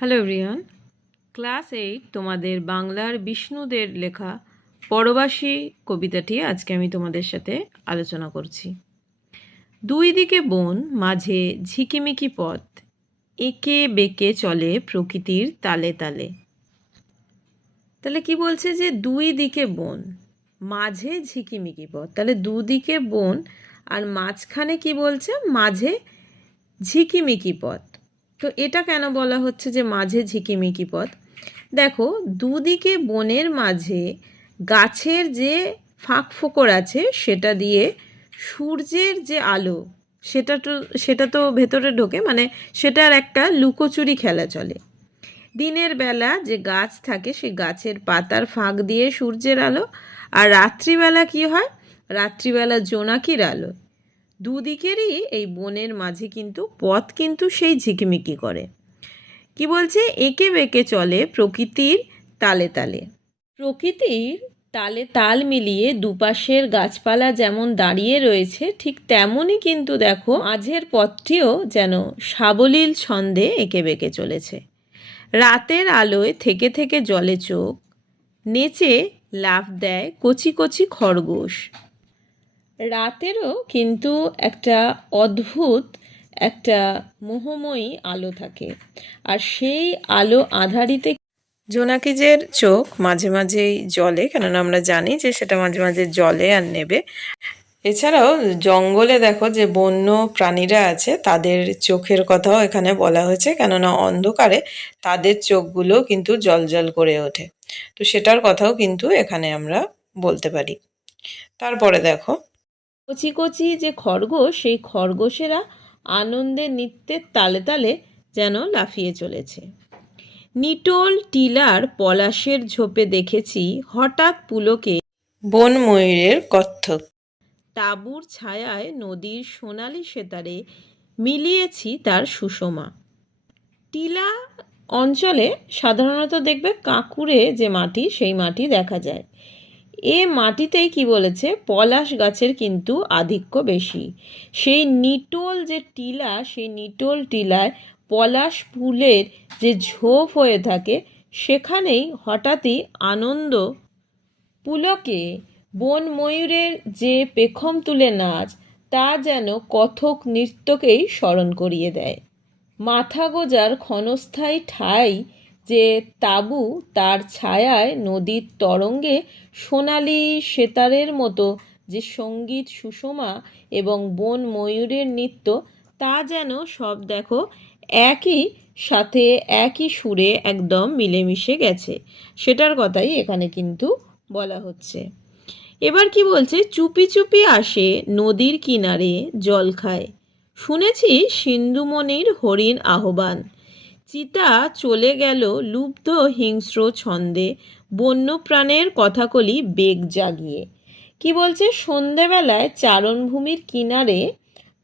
Hello everyone, class 8 তোমাদের বাংলার বিষ্ণুদের লেখা পরবাসী কবিতাটি আজকে আমি তোমাদের সাথে আলোচনা করছি। দুই দিকে বন, মাঝে ঝিকিমিকি পথ, এঁকে বেঁকে চলে প্রকৃতির তালে তালে। তাহলে কি বলছে যে দুই দিকে বন, মাঝে ঝিকিমিকি পথ। তাহলে দুদিকে বন আর মাঝখানে কি বলছে, মাঝে ঝিকিমিকি পথ। তো এটা কেন বলা হচ্ছে যে মাঝে ঝিকিমিকি পথ? দেখো, দুদিকে বনের মাঝে গাছের যে ফাঁক ফোকর আছে সেটা দিয়ে সূর্যের যে আলো সেটা তো ভেতরে ঢোকে, মানে সেটার একটা লুকোচুরি খেলা চলে। দিনের বেলা যে গাছ থাকে সেই গাছের পাতার ফাঁক দিয়ে সূর্যের আলো, আর রাত্রিবেলা কি হয়, রাত্রিবেলা জোনাকির আলো। দুদিকেরই এই বনের মাঝে কিন্তু পথ কিন্তু সেই ঝিকিমিকি করে। কি বলছে, এঁকে বেঁকে চলে প্রকৃতির তালে তালে। প্রকৃতির তালে তাল মিলিয়ে দুপাশের গাছপালা যেমন দাঁড়িয়ে রয়েছে, ঠিক তেমনই কিন্তু দেখো মাঝের পথটিও যেন সাবলীল ছন্দে এঁকে বেঁকে চলেছে। রাতের আলোয় থেকে থেকে জলে চোখ, নেচে লাফ দেয় কচি কচি খরগোশ। রাতেরও কিন্তু একটা অদ্ভুত একটা মোহময়ী আলো থাকে, আর সেই আলো আধারিতে জোনাকিজের চোখ মাঝে মাঝেই জলে, কেননা আমরা জানি যে সেটা মাঝে মাঝে জলে আর নেবে। এছাড়াও জঙ্গলে দেখো যে বন্য প্রাণীরা আছে, তাদের চোখের কথাও এখানে বলা হয়েছে, কেননা অন্ধকারে তাদের চোখগুলো কিন্তু জল করে ওঠে। তো সেটার কথাও কিন্তু এখানে আমরা বলতে পারি। তারপরে দেখো, কচি কচি যে খরগোশ, সেই খরগোশেরা আনন্দে নৃত্যের তালে তালে যেন লাফিয়ে চলেছে। নিটোল টিলার পলাশের ঝোপে দেখেছি হঠাৎ পুলকে বন ময়ূরের কত্থক। তাঁবুর ছায়ায় নদীর সোনালি সেতারে মিলিয়েছি তার সুষমা। টিলা অঞ্চলে সাধারণত দেখবে কাঁকুড়ে যে মাটি, সেই মাটি দেখা যায়। এ মাটিতেই কি বলেছে, পলাশ গাছের কিন্তু আধিক্য বেশি। সেই নিটোল যে টিলা, সেই নিটোল টিলায় পলাশ ফুলের যে ঝোপ হয়ে থাকে, সেখানেই হঠাৎই আনন্দ পুলকে বন ময়ূরের যে পেখম তুলে নাচ, তা যেন কথক নৃত্যকেই স্মরণ করিয়ে দেয়। মাথা গোজার ক্ষণস্থায়ী ঠাঁই যে তাঁবু, তার ছায়ায় নদীর তরঙ্গে সোনালি সেতারের মতো যে সঙ্গীত সুষমা এবং বন ময়ূরের নৃত্য, তা যেন সব দেখো একই সাথে একই সুরে একদম মিলেমিশে গেছে, সেটার কথাই এখানে কিন্তু বলা হচ্ছে। এবার কি বলছে, চুপি চুপি আসে নদীর কিনারে জল খায়, শুনেছি সিন্ধুমণির হরিণ আহ্বান। চিতা চলে গেল লুব্ধ হিংস্র ছন্দে, বন্যপ্রাণের কথাকলি বেগ জাগিয়ে। কি বলছে, সন্ধেবেলায় চারণভূমির কিনারে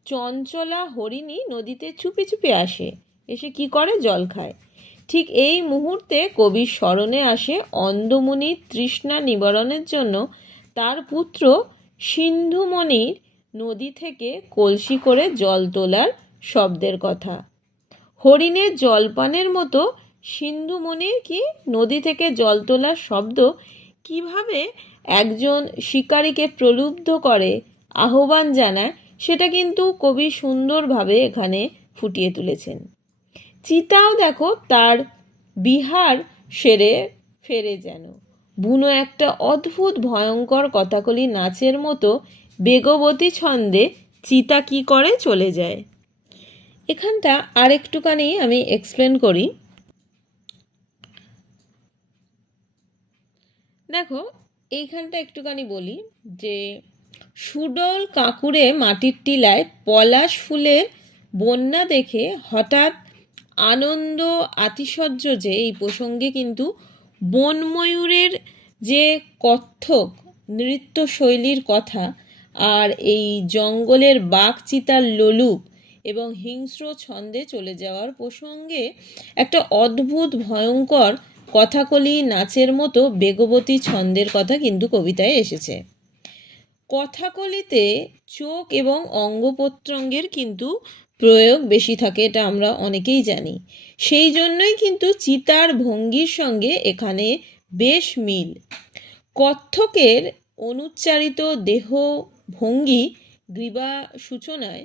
চঞ্চলা হরিণী নদীতে চুপি চুপি আসে, এসে কি করে, জল খায়। ঠিক এই মুহূর্তে কবির স্মরণে আসে অন্ধমুনির তৃষ্ণা নিবারণের জন্য তার পুত্র সিন্ধুমণির নদী থেকে কলসি করে জল তোলার শব্দের কথা। হরিণের জলপানের মতো সিন্ধুমণির কি নদী থেকে জল তোলার শব্দ কিভাবে একজন শিকারীকে প্রলুব্ধ করে, আহ্বান জানায়, সেটা কিন্তু কবি সুন্দরভাবে এখানে ফুটিয়ে তুলেছেন। চিতাও দেখো তার বিহার সেরে ফেরে যেন, বুনো একটা অদ্ভুত ভয়ঙ্কর কথাকলি নাচের মতো বেগবতী ছন্দে চিতা কি করে চলে যায়। এখানটা আর একটুখানি আমি এক্সপ্লেন করি। দেখো, এইখানটা একটুখানি বলি যে সুডল কাঁকুড়ে মাটির টিলায় পলাশ ফুলের বন্যা দেখে হঠাৎ আনন্দ আতিশয্য, যে এই প্রসঙ্গে কিন্তু বনময়ূরের যে কত্থক নৃত্যশৈলীর কথা, আর এই জঙ্গলের বাঘ চিতার লোলুপ এবং হিংস্র ছন্দে চলে যাওয়ার প্রসঙ্গে একটা অদ্ভুত ভয়ঙ্কর কথাকলি নাচের মতো বেগবতী ছন্দের কথা কিন্তু কবিতায় এসেছে। কথাকলিতে চোখ এবং অঙ্গ প্রত্যঙ্গের কিন্তু প্রয়োগ বেশি থাকে, এটা আমরা অনেকেই জানি। সেই জন্যই কিন্তু চিতার ভঙ্গির সঙ্গে এখানে বেশ মিল। কত্থকের অনুচ্চারিত দেহ ভঙ্গি গ্রীবা সূচনায়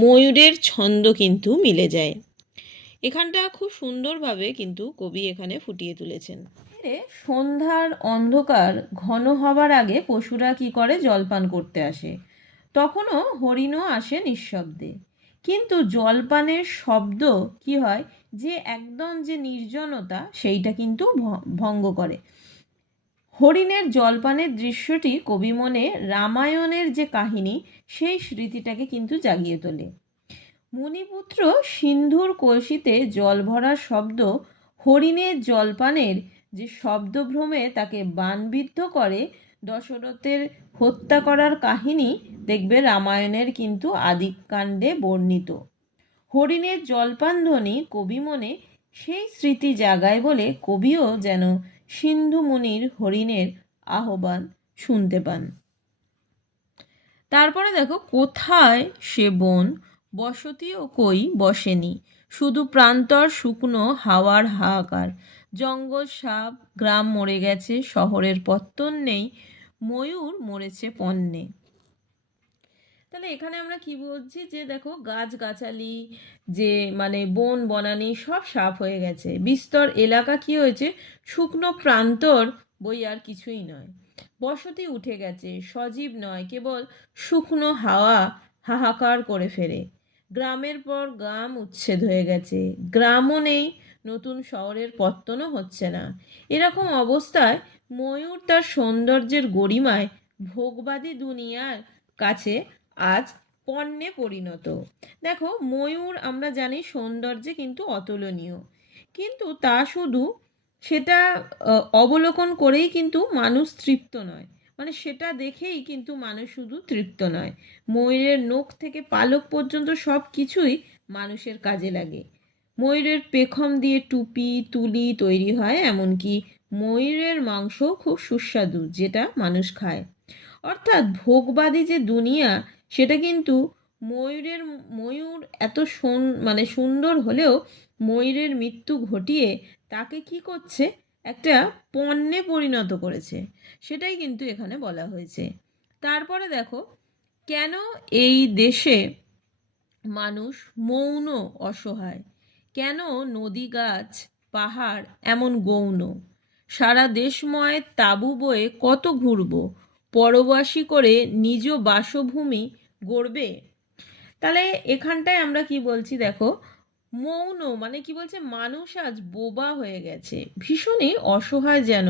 ময়ূরের ছন্দ কিন্তু মিলে যায়। এখানটা খুব সুন্দরভাবে কিন্তু কবি এখানে ফুটিয়ে তুলেছেন। সন্ধ্যার অন্ধকার ঘন হবার আগে পশুরা কি করে, জলপান করতে আসে। তখনও হরিণও আসে নিঃশব্দে। কিন্তু জলপানের শব্দ কি হয়, যে একদম যে নির্জনতা সেইটা কিন্তু ভঙ্গ করে। হরিণের জলপানের দৃশ্যটি কবি মনে রামায়ণের যে কাহিনী সেই স্মৃতিটাকে কিন্তু জাগিয়ে তোলে। মুনিপুত্র সিন্ধুর কলসিতে জল ভরার শব্দ হরিণের জলপানের যে শব্দভ্রমে তাকে বাণবিদ্ধ করে। দশরথের হত্যা করার কাহিনী দেখবে রামায়ণের কিন্তু আদিকাণ্ডে বর্ণিত। হরিণের জলপান ধ্বনি কবি মনে সেই স্মৃতি জাগায় বলে কবিও যেন সিন্ধু মুনির হরিণের আহ্বান শুনতে পান। তারপরে দেখো, কোথায় সে বন বসতিও কই বসেনি, শুধু প্রান্তর শুকনো হাওয়ার হাহাকার। জঙ্গল সাপ, গ্রাম মরে গেছে, শহরের পত্তন নেই, ময়ূর মরেছে পণ্যে। তাহলে এখানে আমরা কি বলছি, যে দেখো গাছগাছালি, যে মানে বন বনানি সব সাফ হয়ে গেছে, বিস্তর এলাকা কি হয়েছে, শুকনো প্রান্তর বই আর কিছুই নয়। বসতি উঠে গেছে, সজীব নয়, কেবল শুকনো হাওয়া হাহাকার করে ফেরে। গ্রামের পর গ্রাম উচ্ছেদ হয়ে গেছে, গ্রামও নেই, নতুন শহরের পত্তনও হচ্ছে না। এরকম অবস্থায় ময়ূর তার সৌন্দর্যের গরিমায় ভোগবাদী দুনিয়ার কাছে আজ পণ্যে পরিণত। দেখো, ময়ূর আমরা জানি সৌন্দর্যে কিন্তু অতুলনীয়, কিন্তু তা শুধু সেটা অবলোকন করেই কিন্তু মানুষ তৃপ্ত নয়, মানে সেটা দেখেই কিন্তু মানুষ শুধু তৃপ্ত নয়। ময়ূরের নখ থেকে পালক পর্যন্ত সব কিছুই মানুষের কাজে লাগে। ময়ূরের পেখম দিয়ে টুপি তুলি তৈরি হয়, এমনকি ময়ূরের মাংস খুব সুস্বাদু, যেটা মানুষ খায়। অর্থাৎ ভোগবাদী যে দুনিয়া, সেটা কিন্তু ময়ূর এত মানে সুন্দর হলেও ময়ূরের মৃত্যু ঘটিয়ে তাকে কি করছে, একটা পণ্যে পরিণত করেছে, সেটাই কিন্তু এখানে বলা হয়েছে। তারপরে দেখো, কেন এই দেশে মানুষ মৌন অসহায়, কেন নদী গাছ পাহাড় এমন গৌণ, সারা দেশময় তাঁবু বয়ে কত ঘুরব, পরবাসী করে নিজ বাসভূমি গড়বে। তাহলে এখানটায় আমরা কি বলছি, দেখো মৌন মানে কি বলছে, মানুষ আজ বোবা হয়ে গেছে, ভীষণই অসহায়, যেন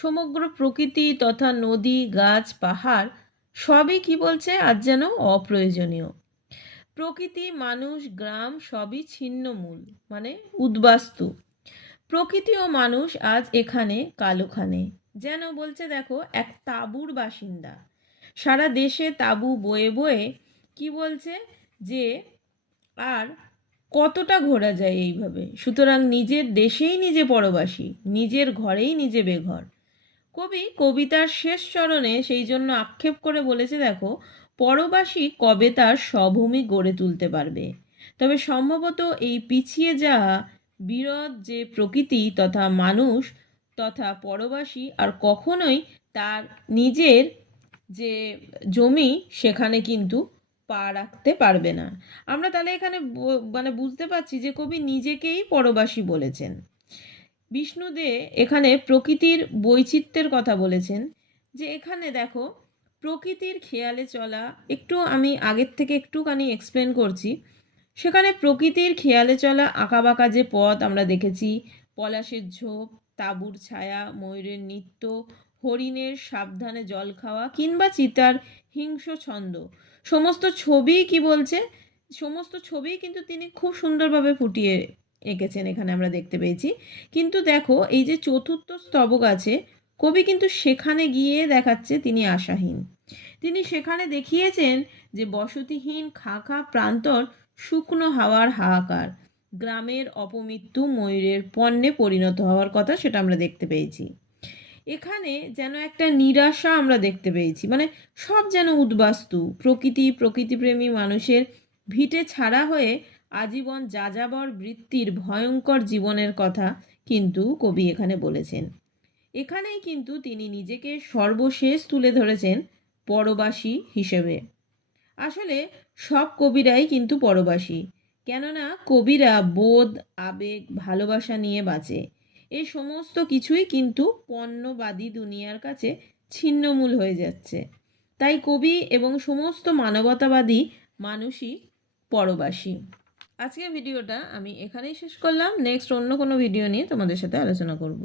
সমগ্র প্রকৃতি তথা নদী গাছ পাহাড় সবই কি বলছে আজ যেন অপ্রয়োজনীয়। প্রকৃতি মানুষ গ্রাম সবই ছিন্নমূল, মানে উদ্বাস্তু। প্রকৃতি ও মানুষ আজ এখানে কালোখানে, যেন বলছে দেখো এক তাঁবুর বাসিন্দা। সারা দেশে তাঁবু বয়ে বয়ে কি বলছে, যে আর কতটা ঘোরা যায় এইভাবে, সুতরাং নিজের দেশেই নিজে পরবাসী, নিজের ঘরেই নিজে বেঘর। কবি কবিতার শেষ চরণে সেই জন্য আক্ষেপ করে বলেছে, দেখো পরবাসী কবে তার স্বভূমি গড়ে তুলতে পারবে। তবে সম্ভবত এই পিছিয়ে যাওয়া বিরোধ যে প্রকৃতি তথা মানুষ তথা পরবাসী আর কখনোই তার নিজের যে জমি সেখানে কিন্তু পা রাখতে পারবে না। আমরা তাহলে এখানে মানে বুঝতে পারছি যে কবি নিজেকেই পরবাসী বলেছেন। বিষ্ণুদে এখানে প্রকৃতির বৈচিত্র্যের কথা বলেছেন, যে এখানে দেখো প্রকৃতির খেয়ালে চলা, একটু আমি আগের থেকে একটুখানি এক্সপ্লেন করছি। সেখানে প্রকৃতির খেয়ালে চলা আঁকাবাঁকা যে পথ আমরা দেখেছি, পলাশের ঝোপ, তাঁবুর ছায়া, ময়ূরের নৃত্য, হরিণের সাবধানে জল খাওয়া, কিংবা চিতার হিংস্র ছন্দ, সমস্ত ছবি কি বলছে, সমস্ত ছবি কিন্তু তিনি খুব সুন্দরভাবে ফুটিয়ে এঁকেছেন, এখানে আমরা দেখতে পেয়েছি। কিন্তু দেখো এই যে চতুর্থ স্তবক আছে, কবি কিন্তু সেখানে গিয়ে দেখাচ্ছে তিনি আশাহীন। তিনি সেখানে দেখিয়েছেন যে বসতিহীন খা খা প্রান্তর শুকনো হাওয়ার হাহাকার, গ্রামের অপমৃত্যু ময়ূরের পণ্যে পরিণত হওয়ার কথা, সেটা আমরা দেখতে পেয়েছি। এখানে যেন একটা নিরাশা আমরা দেখতে পেয়েছি, মানে সব যেন উদ্বাস্তু, প্রকৃতিপ্রেমী মানুষের ভিটে ছাড়া হয়ে আজীবন যাযাবর বৃত্তির ভয়ঙ্কর জীবনের কথা কিন্তু কবি এখানে বলেছেন। এখানেই কিন্তু তিনি নিজেকে সর্বশেষ তুলে ধরেছেন পরবাসী হিসেবে। আসলে সব কবিরাই কিন্তু পরবাসী, কেননা কবিরা বোধ, আবেগ, ভালোবাসা নিয়ে বাঁচে। এই সমস্ত কিছুই কিন্তু পণ্যবাদী দুনিয়ার কাছে ছিন্নমূল হয়ে যাচ্ছে। তাই কবি এবং সমস্ত মানবতাবাদী মানুষই পরবাসী। আজকের ভিডিওটা আমি এখানেই শেষ করলাম। নেক্সট অন্য কোনো ভিডিও নিয়ে তোমাদের সাথে আলোচনা করব।